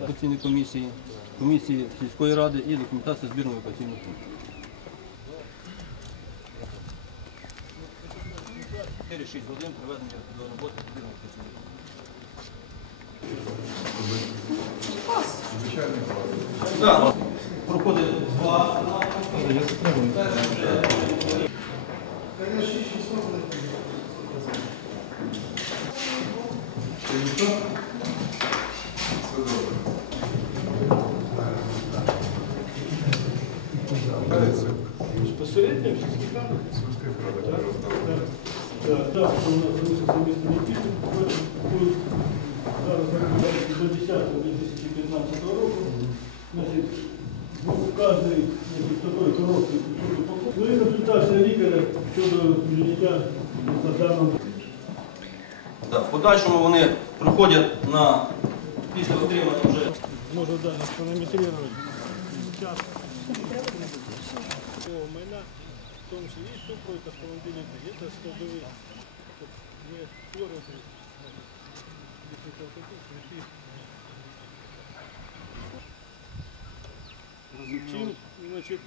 експлуатаційної комісії, комісії сільської ради і документації збірної евакуаційного пункту. 4-6 годин проведення до роботи збірної евакуаційного пункту. Так, Безпосередньо в сільській раді? Так, так, що у нас залишився місто. Будуть зараз до 10 2015 року. Значить, був вказаний такий короткий протокол. Ну і консультація лікаря щодо прийняття за даним Так, в подальшому вони проходять на після отримання вже Можно да, параметрировать час всего майна, в том числе и супровод автомобиля, где-то складовые. Чтоб Не створювати, якщо алкоголь, сміти. Чим, значит,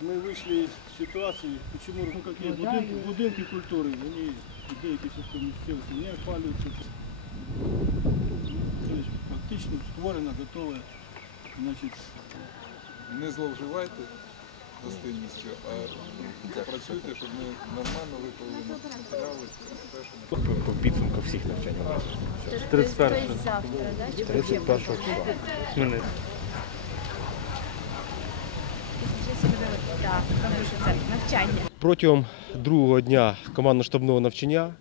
мы вышли из ситуации, почему, ну, какие будинки, будинки культуры, они деякі сільської місцевості не опалюються. Тобто фактично створено, готове, значить, не зловживайте гостинністю, а працюйте, щоб ми нормально виконали матеріали. Ми по підсумку всіх навчань. 31 завтра, да? 31 числа. Так, тому що це навчання. Протягом другого дня командно-штабного навчання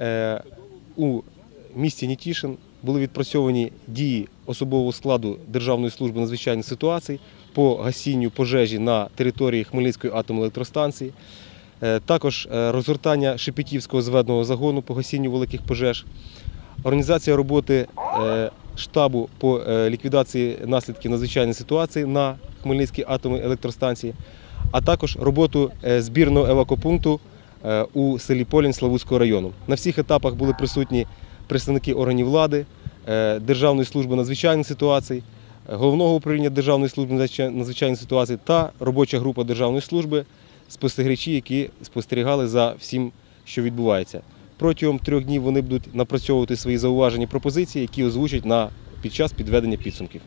е, у місті Нітішин були відпрацьовані дії особового складу Державної служби надзвичайних ситуацій по гасінню пожежі на території Хмельницької атомної електростанції, Е, також е, розгортання Шепетівського зведеного загону по гасінню великих пожеж, організація роботи е, штабу по ліквідації наслідків надзвичайної ситуації на Хмельницькій атомній електростанції, а також роботу збірного евакопункту у селі Полінь Славутського району. На всіх етапах були присутні представники органів влади, Державної служби надзвичайних ситуацій, е, головного управління Державної служби надзвичай- надзвичайних ситуацій та робоча група Державної служби, спостерігачі, які спостерігали за всім, що відбувається. Протягом трьох днів вони будуть напрацьовувати свої зауважені пропозиції, які озвучать на під час підведення підсумків.